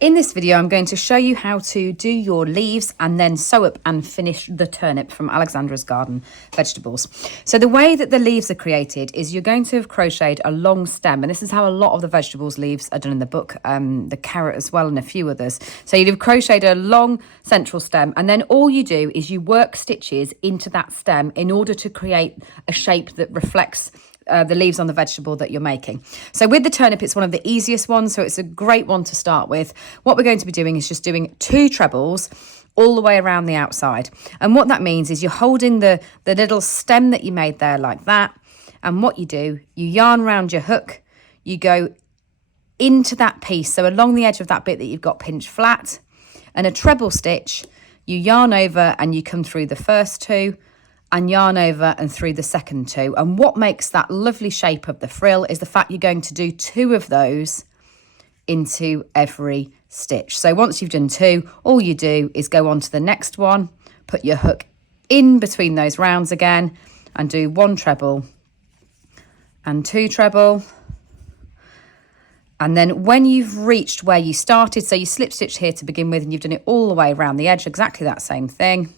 In this video, I'm going to show you how to do your leaves and then sew up and finish the turnip from Alexandra's Garden Vegetables. So the way that the leaves are created is you're going to have crocheted a long stem, and this is how a lot of the vegetables leaves are done in the book, the carrot as well and a few others. So you'd have crocheted a long central stem, and then all you do is you work stitches into that stem in order to create a shape that reflects the leaves on the vegetable that you're making. So with the turnip, it's one of the easiest ones, so it's a great one to start with. What we're going to be doing is just doing 2 trebles all the way around the outside. And what that means is you're holding the little stem that you made there like that. And what you do, you yarn around your hook, you go into that piece, so along the edge of that bit that you've got pinched flat, and a treble stitch, you yarn over and you come through the first 2, and yarn over and through the second 2. And what makes that lovely shape of the frill is the fact you're going to do 2 of those into every stitch. So once you've done 2, all you do is go on to the next one, put your hook in between those rounds again, and do 1 treble and 2 treble. And then when you've reached where you started, so you slip stitched here to begin with, and you've done it all the way around the edge, exactly that same thing.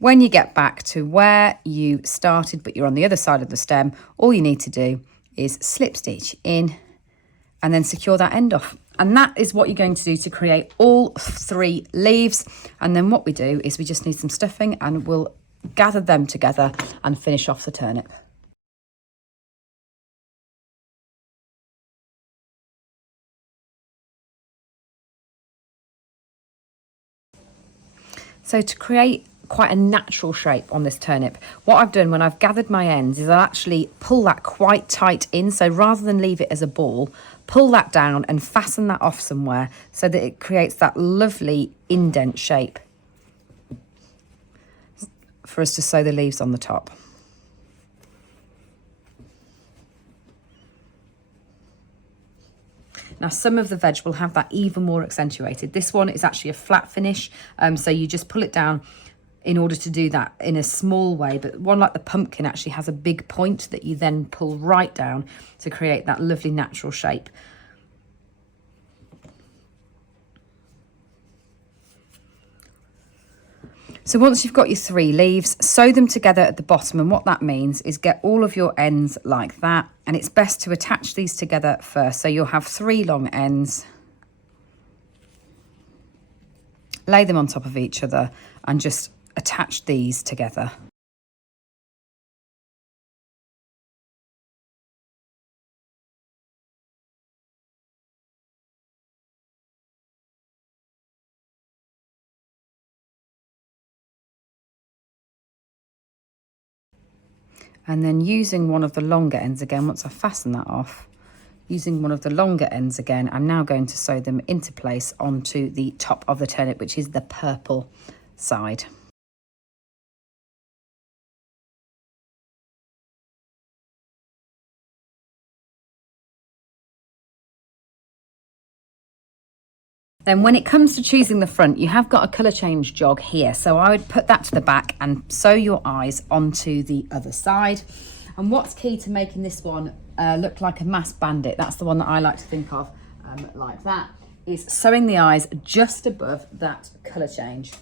When you get back to where you started, but you're on the other side of the stem, all you need to do is slip stitch in and then secure that end off. And that is what you're going to do to create all 3 leaves. And then what we do is we just need some stuffing, and we'll gather them together and finish off the turnip. So to create quite a natural shape on this turnip, what I've done when I've gathered my ends is I'll actually pull that quite tight in. So rather than leave it as a ball, pull that down and fasten that off somewhere so that it creates that lovely indent shape for us to sew the leaves on the top. Now, some of the veg will have that even more accentuated. This one is actually a flat finish, so you just pull it down in order to do that in a small way. But one like the pumpkin actually has a big point that you then pull right down to create that lovely natural shape. So once you've got your 3 leaves, sew them together at the bottom, and what that means is get all of your ends like that, and it's best to attach these together first. So you'll have 3 long ends, lay them on top of each other and just attach these together. And then using one of the longer ends again, once I fasten that off, using one of the longer ends again, I'm now going to sew them into place onto the top of the turnip, which is the purple side. Then when it comes to choosing the front, you have got a colour change jog here. So I would put that to the back and sew your eyes onto the other side. And what's key to making this one look like a masked bandit, that's the one that I like to think of like that, is sewing the eyes just above that colour change.